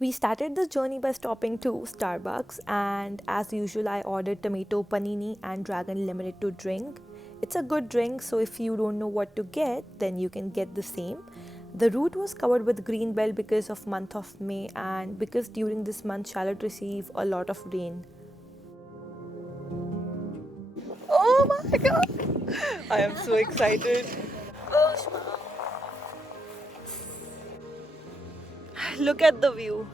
We started this journey by stopping to Starbucks, and as usual, I ordered tomato panini and dragon lemonade to drink. It's a good drink, so if you don't know what to get, then you can get the same. The route was covered with green belt because of month of May and because during this month Charlotte receive a lot of rain. Oh my god! I am so excited. Oh, look at the view.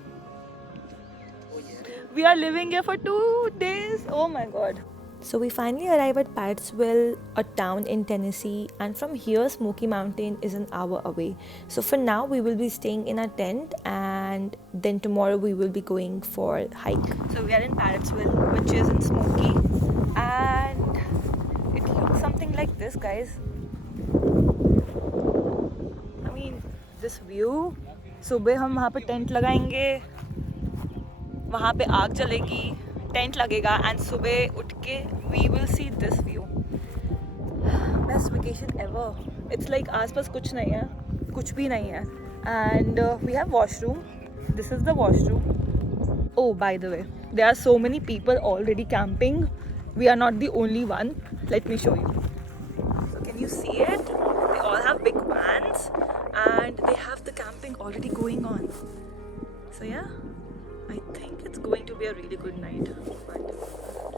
We are living here for 2 days. Oh my god. So we finally arrive at Pattsville, a town in Tennessee, and from here Smoky Mountain is an hour away. So for now we will be staying in a tent, and then tomorrow we will be going for a hike. So we are in Pattsville, which is in Smoky, and it looks something like this, guys. I mean, this view. सुबह हम वहाँ पे tent लगाएंगे, वहाँ पे आग जलेगी, tent लगेगा and सुबह उठ के we will see this view. Best vacation ever. It's like आसपास कुछ नहीं है, कुछ भी नहीं है, and we have washroom. This is the washroom. Oh, by the way, there are so many people already camping. We are not the only one. Let me show you. So can you see it? They all have big vans and they have the camping already going on. So yeah, I think it's going to be a really good night. But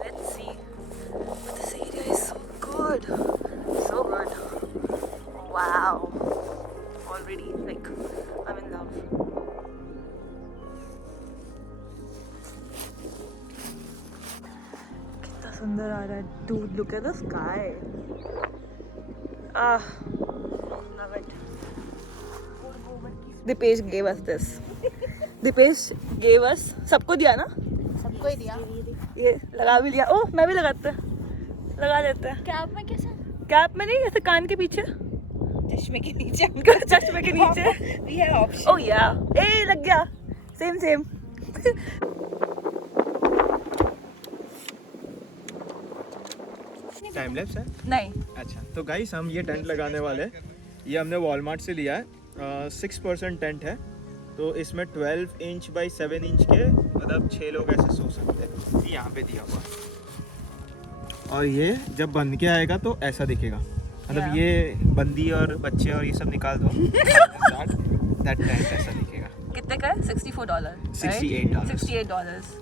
let's see. But this area is so good. So good. Wow. Already, like, I'm in love. कितना सुंदर आ रहा है. Dude, look at the sky. Ah, love it. Dipesh gave us this. Dipesh gave us. सबको दिया ना? सबको ही दिया. ये लगा भी लिया. ओह, मैं भी लगाते हैं. लगा लेते हैं. कैप में कैसे? कैप में नहीं, ऐसे कान के पीछे. चश्मे के नीचे. चश्मे के नीचे. We have option. ओह या. ए लग गया. Same same. टाइम लैप्स है. नहीं. अच्छा, तो गाइस हम ये टेंट लगाने वाले हैं. ये हमने वॉलमार्ट से लिया है. 6% टेंट है, तो इसमें 12 इंच बाई 7 इंच के मतलब 6 लोग ऐसे सो सकते हैं. ये यहाँ पे दिया हुआ. और ये जब बन के आएगा तो ऐसा दिखेगा. मतलब ये बंदी और बच्चे और ये सब निकाल दो. दैट टेंट ऐसा दिखेगा. कितने का है? $64. $68. $68.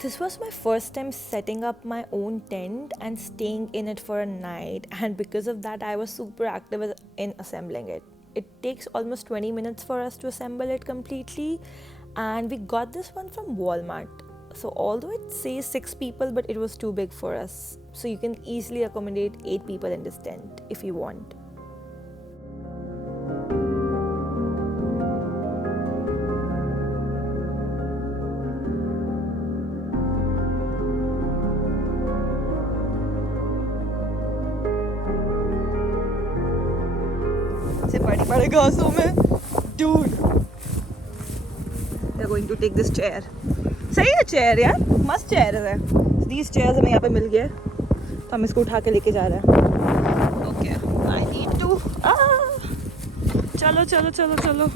This was my first time setting up my own tent and staying in it for a night, and because of that I was super active in assembling it. It takes almost 20 minutes for us to assemble it completely, and we got this one from Walmart. So although it says 6 people, but it was too big for us. So you can easily accommodate 8 people in this tent if you want. से बड़े घासों में. Dude, we are going to take this chair. सही है chair यार, मस्त chair है. These chairs हमें यहाँ पे मिल गए, तो हम इसको उठा के लेके जा रहे हैं. Okay, I need to. चलो चलो चलो चलो.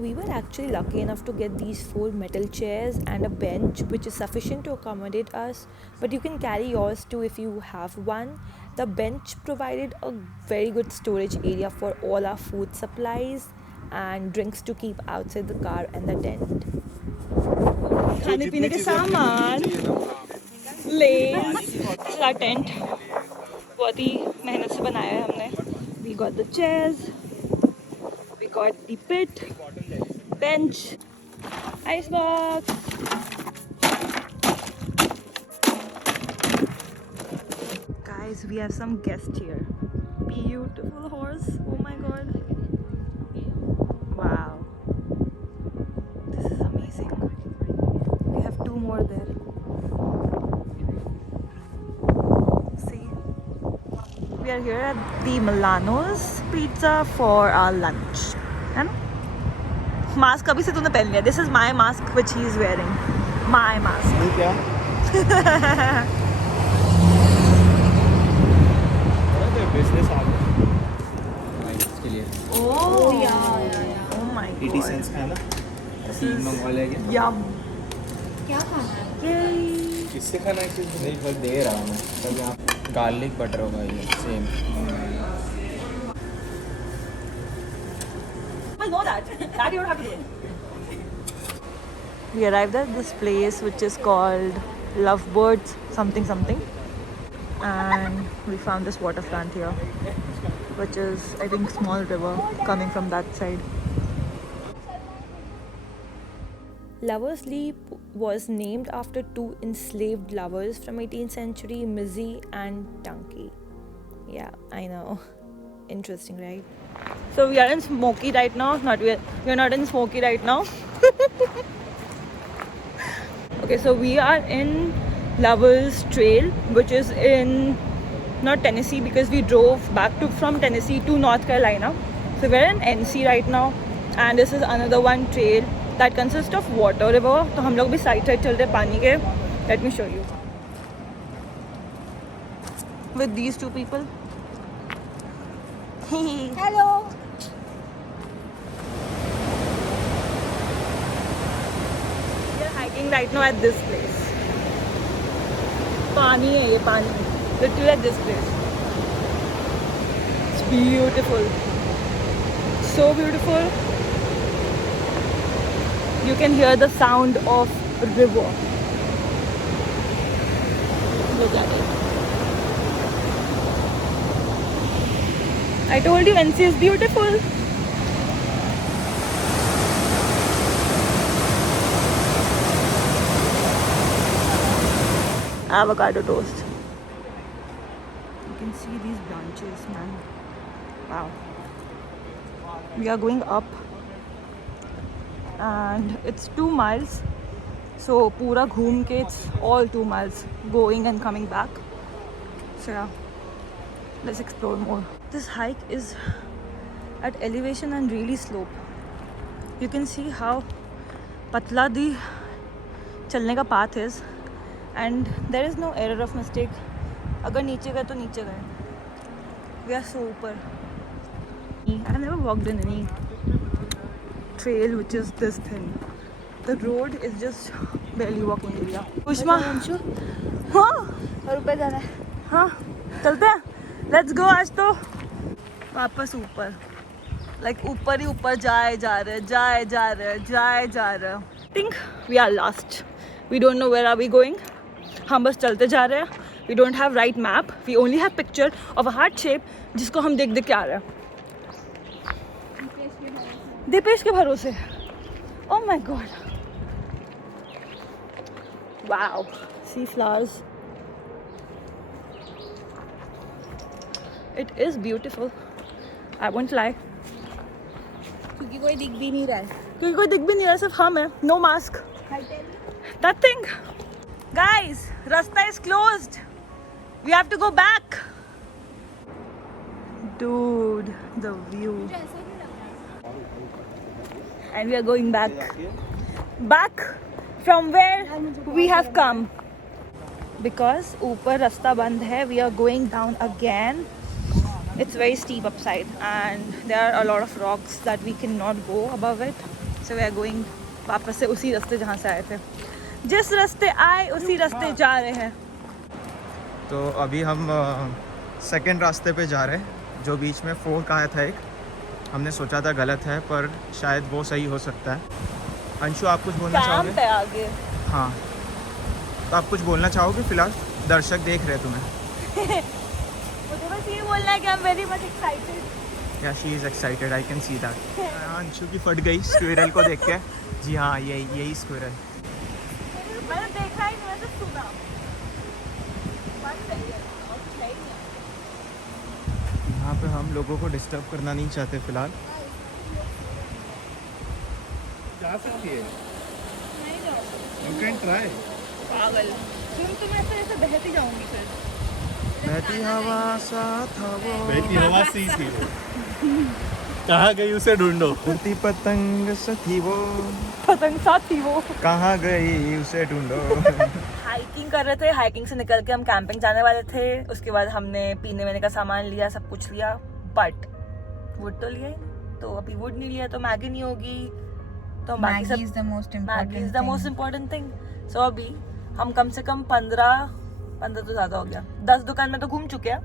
We were actually lucky enough to get these 4 metal chairs and a bench, which is sufficient to accommodate us, but you can carry yours too if you have one. The bench provided a very good storage area for all our food supplies and drinks to keep outside the car and the tent. खाने पीने के सामान, less, our tent बहुत ही मेहनत से बनाया है हमने. We got the chairs, we got the pit, bench, icebox. Guys, we have some guest here. Beautiful horse. Oh my god. Wow. This is amazing. We have 2 more there. See. We are here at the Milano's Pizza for our lunch. है ना? Mask अभी से तूने पहन लिया. This is my mask which he is wearing. My mask. ये क्या? Business आ गया इसके लिए. Oh, yeah. oh my 80 god. Cents का है ना, This तीन is मंगवा लेंगे। yum. क्या खाना है? Yay. किससे खाना है चीज़ नहीं बहुत दे रहा हूँ मैं, तब यहाँ गार्लिक बटर होगा ये same. I know that. That you don't have to do it. We arrived at this place which is called Lovebirds something something, and we found this water plant here, which is I think small river coming from that side. Lover's Leap was named after two enslaved lovers from 18th century, Mizzy and Tunky. Yeah, I know. Interesting, right? So we are in Smoky right now. We're not in Smoky right now. Okay, so we are in Lovers Trail, which is in not Tennessee because we drove back from Tennessee to North Carolina. So we're in NC right now, and this is another one trail that consists of water river. तो हम लोग भी side side चल रहे पानी के. Let me show you. With these two people. Hello. We are hiking right now at this place. पानी है ये पानी. Literally at this place. It's beautiful. So beautiful. You can hear the sound of river. Look at it. I told you NC is beautiful. Avocado toast. You can see these branches, man. Wow. We are going up, and it's 2 miles. So pura ghoom ke it's all 2 miles going and coming back. So yeah, let's explore more. This hike is at elevation and really slope. You can see how patla the chalne ka path is, and there is no error of mistake. Agar niche gaye to niche gaye. We are so upar. I've never walked in any trail which is this thin. The road is just barely walking area. Ushma, हाँ और ऊपर जाना है. हाँ चलते हैं. Let's go. आज तो वापस ऊपर, like ऊपर ही ऊपर जाए जा रहे. Think we are lost. We don't know where are we going. हम बस चलते जा रहे हैं. We don't have right map. We only have picture of a heart shape जिसको हम देख के आ रहे हैं. दीपेश के भरोसे. Oh my god. Wow. See flowers. It is beautiful. I won't lie. क्योंकि कोई दिख भी नहीं रहा है. क्योंकि कोई दिख भी नहीं रहा, सिर्फ हम हैं. No mask. I tell you. Nothing. Guys, rasta is closed. We have to go back. Dude, the view. And we are going back. Back from where we have come. Because ऊपर रास्ता बंद है. We are going down again. It's very steep upside, and there are a lot of rocks that we cannot go above it. So we are going वापस से उसी रास्ते जहाँ से आए थे. जिस रास्ते आए उसी रास्ते जा रहे हैं. तो अभी हम सेकंड रास्ते पे जा रहे हैं, जो बीच में फोर्क आया था एक. हमने सोचा था गलत है, पर शायद वो सही हो सकता है. अंशु, आप कुछ बोलना चाहोगे? कैंप है आगे. हाँ, तो आप कुछ बोलना चाहोगे? फिलहाल दर्शक देख रहे हैं तुम्हें. मुझे बस ये बोलना है कि I'm very much excited. या she is excited, I can see that. Anshu की फट गई स्क्विरल को देख के. जी हाँ, यही स्क्विरल. मैंने देखा ही नहीं, मैंने सिर्फ सुना. यहाँ पे हम लोगों को डिस्टर्ब करना नहीं चाहते फिलहाल. जा सकती है. नहीं जाओ. You can try. पागल. तो मैं ऐसे बहती जाऊंगी फिर. बहती हवा सा था वो, बहती हवा सी थी वो. कहाँ गई उसे ढूंढो. उड़ती पतंग सा थी वो, पतंग सा थी वो. कहाँ गई उसे ढूंढो. हाइकिंग कर रहे थे. हाइकिंग से निकल के हम कैंपिंग जाने वाले थे. उसके बाद हमने पीने वीने का सामान लिया, सब कुछ लिया, बट वुड तो लिया ही नहीं. तो अभी वुड नहीं लिया तो मैगी नहीं होगी, तो हम बाकी Maggie is सब the most Maggi is important the most important thing. So अभी हम कम से कम 15 तो ज़्यादा हो गया, 10 दुकान में तो घूम चुके हैं।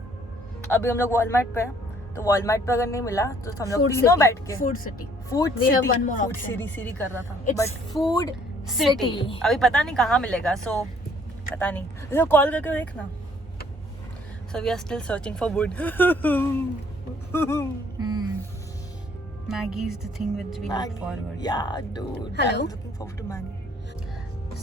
अभी हम लोग वॉलमार्ट पे हैं, तो वॉलमार्ट पे अगर नहीं मिला तो हम लोग तीनों बैठ के Food city. Food We have one more food option. सीरी कर रहा था, It's food सिटी city. अभी पता नहीं कहाँ मिलेगा, सो पता नहीं, इसे कॉल करके देखना। So we are still searching for wood. Maggie is the thing which we look forward. Yeah, dude. Hello? I'm looking forward to Maggie.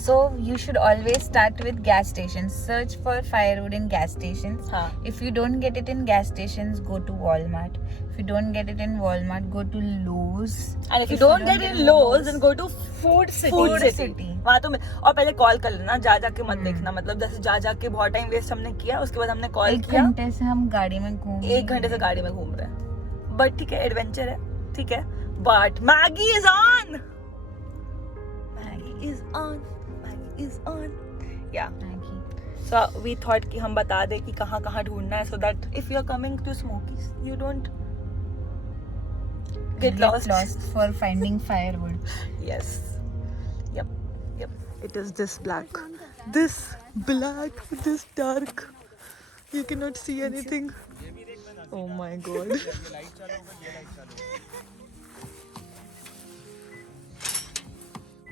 So you should always start with gas stations. Search for firewood in gas stations. हाँ. If you don't get it in gas stations, go to Walmart. If you don't get it in Walmart, go to Lowe's. And if you don't get in Lowe's, then go to Food City. Food City. वहाँ तो और पहले call कर लेना, जा के मत देखना, मतलब जैसे जा के बहुत टाइम वेस्ट हमने किया, उसके बाद हमने कॉल एक किया, घंटे से हम गाड़ी में घूम 1 घंटे से गाड़ी में घूम रहे हैं, बट ठीक है, एडवेंचर है, ठीक है, but Maggi is on, Maggi is on, Maggi is on, या सो वी थॉट कि हम बता दें कि कहाँ कहाँ ढूंढना है, so that if you are coming to Smokies you don't get lost for finding firewood. Yes. Yep. It is this black, this dark. You cannot see anything. Oh my god.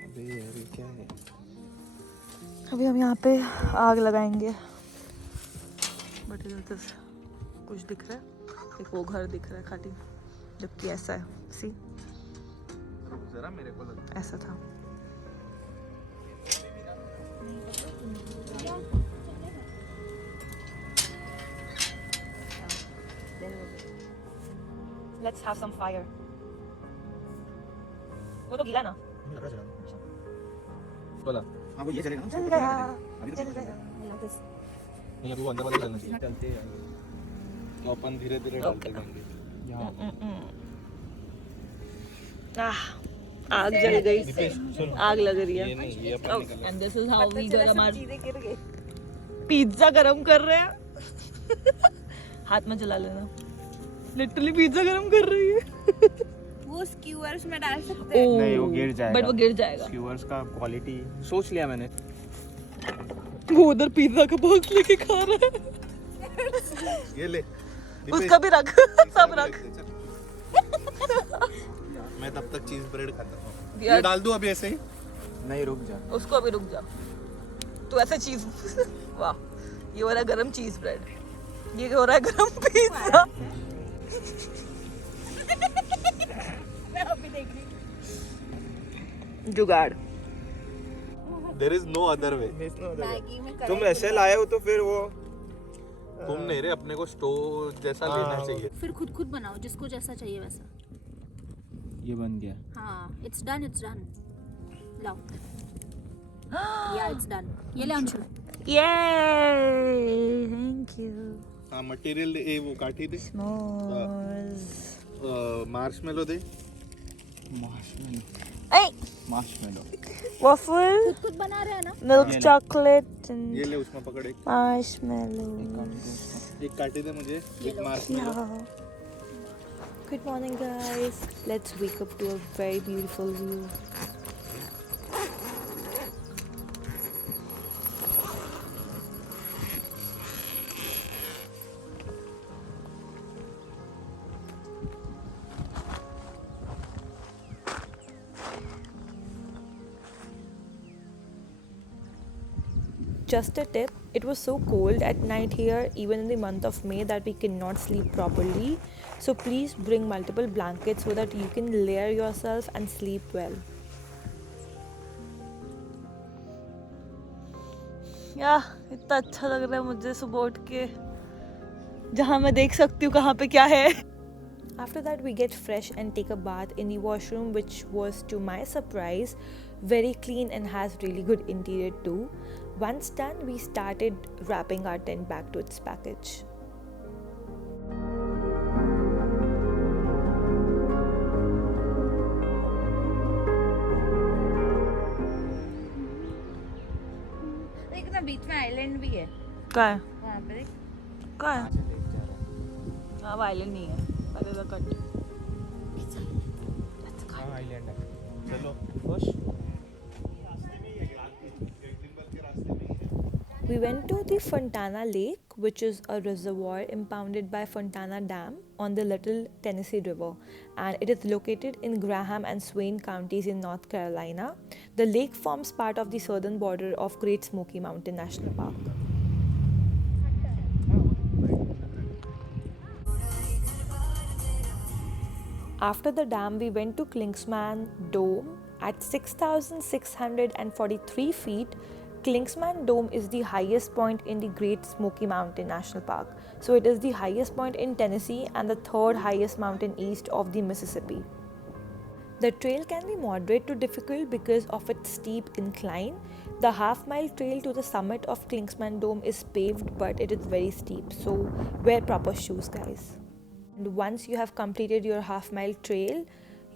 अबे यार ये क्या है? अभी हम यहाँ पे आग लगाएंगे, बट इधर कुछ दिख रहा है, एक वो घर दिख रहा है खाली, जबकि ऐसा है, सी जरा मेरे को लगा ऐसा था। Let's have some fire. वो तो गीला ना? बोला हाँ वो ये चलेगा ना? जल गया, अभी तो जल चलेगा। गया। नहीं अभी वो अंदर वाला चलना चाहिए। चलते हैं तो अपन धीरे धीरे डालते जाएंगे। यहाँ आग जल गई, आग लग रही ये है, नहीं ये अपन निकल and this is how we गरम our पिज्जा गरम कर रहे हैं। हाथ में जला लेना, लिटरली पिज्जा गरम कर रही है। वो स्क्यूअर्स में डाल सकते हैं। नहीं वो गिर जाएगा, बट वो गिर जाएगा। स्क्यूअर्स का क्वालिटी सोच लिया मैंने। वो उधर पिज्जा का बॉक्स लेके खा रहा है, ये ले उसका भी रख, सब रख। मैं तब तक चीज ब्रेड खाता हूँ। यार, ये डाल दूं अभी ऐसे ही? नहीं रुक जा। उसको अभी रुक जा, तू ऐसे चीज वाह, ये हो रहा है गरम चीज ब्रेड, ये हो रहा है गरम पिज्जा। जुगाड़। There is no other way. Maggi में तुम ऐसे लाए हो तो फिर वो तुम नहीं रे, अपने को स्टोव जैसा लेना चाहिए। फिर खुद बनाओ जिसको जैसा चाहिए वैसा। ये बन गया। हाँ, इट्स डन लाओ। या इट्स डन। ये ले अंशु। Yay! Thank you. हाँ मटेरियल दे, वो काटी दे। S'mores. मार्शमेलो दे। Hey! मार्शमेलो। Waffle, खुद बना रहे हैं ना? milk chocolate, and ये ले उसमें पकड़ एक। marshmallows. एक काटी दे मुझे with marshmallow. Yeah. Good morning, guys. Let's wake up to a very beautiful view. Just a tip, it was so cold at night here, even in the month of May, that we cannot sleep properly. So please bring multiple blankets so that you can layer yourself and sleep well. याह, इतना अच्छा लग रहा है मुझे सुबह उठ के, जहाँ मैं देख सकती हूँ कहाँ पे क्या है. After that, we get fresh and take a bath in the washroom, which was, to my surprise, very clean and has really good interior too. Once done, we started wrapping our tent back to its package. देख ना, बीच में island भी है कहाँ है? वहाँ पे देख। कहाँ है? हाँ, वो आइलैंड नहीं है, अरे द कट. आइलैंड है. चलो खुश. We went to the Fontana Lake, which is a reservoir impounded by Fontana Dam on the Little Tennessee River, and it is located in Graham and Swain counties in North Carolina. The lake forms part of the southern border of Great Smoky Mountain National Park. After the dam, we went to Klingsman Dome at 6,643 feet. Klingsman Dome is the highest point in the Great Smoky Mountain National Park. So it is the highest point in Tennessee and the third highest mountain east of the Mississippi. The trail can be moderate to difficult because of its steep incline. The half-mile trail to the summit of Klingsman Dome is paved, but it is very steep, so wear proper shoes, guys. And once you have completed your half-mile trail,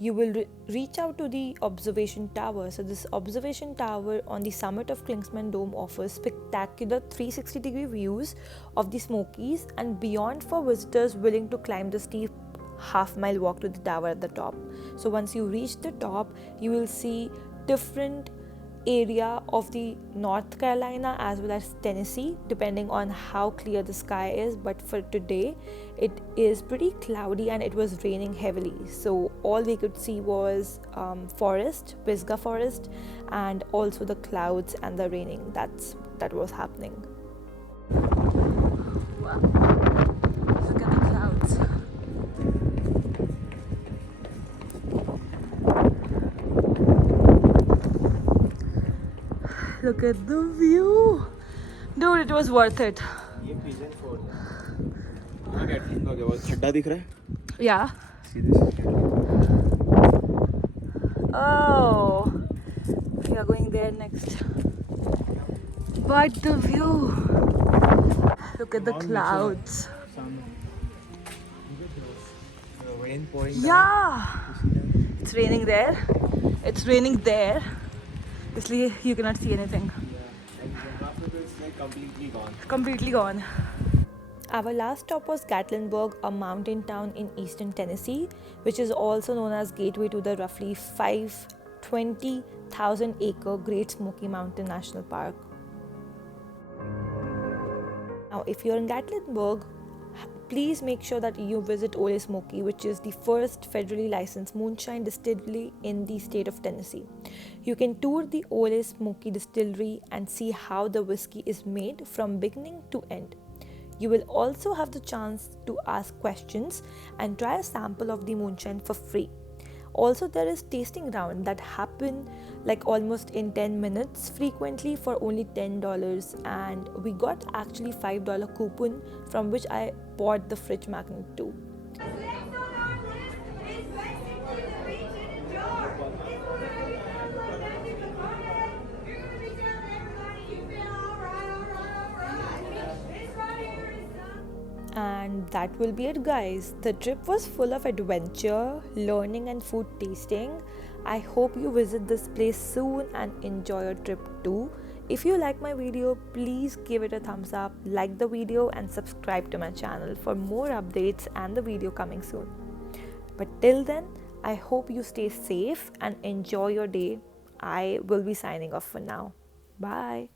you will reach out to the observation tower. So this observation tower on the summit of Klingsman Dome offers spectacular 360-degree views of the Smokies and beyond for visitors willing to climb the steep half-mile walk to the tower at the top. So once you reach the top, you will see different area of the North Carolina as well as Tennessee, depending on how clear the sky is. But for today, it is pretty cloudy and it was raining heavily, so all we could see was forest, Pisgah forest, and also the clouds and the raining that was happening. Wow, look at the clouds. Look at the view. Dude, it was worth it. ये pigeon fort है. हाँ Caitlin का क्या बहुत खड्डा दिख रहा है. Yeah. सीधे सीधे. Oh, we are going there next. But the view. Look at the clouds. सामने. Rain pouring down. Yeah. It's raining there. It's raining there. इसलिए you cannot see anything. It's like completely gone. Completely gone. Our last stop was Gatlinburg, a mountain town in eastern Tennessee, which is also known as gateway to the roughly 520,000-acre Great Smoky Mountain National Park. Now, if you're in Gatlinburg, please make sure that you visit Ole Smoky, which is the first federally licensed moonshine distillery in the state of Tennessee. You can tour the Ole Smoky distillery and see how the whiskey is made from beginning to end. You will also have the chance to ask questions and try a sample of the moonshine for free. Also, there is tasting round that happen like almost in 10 minutes, frequently for only $10, and we got actually $5 coupon from which I bought the fridge magnet too. And that will be it, guys. The trip was full of adventure, learning and food tasting. I hope you visit this place soon and enjoy your trip too. If you like my video, please give it a thumbs up, like the video and subscribe to my channel for more updates and the video coming soon. But till then, I hope you stay safe and enjoy your day. I will be signing off for now. Bye.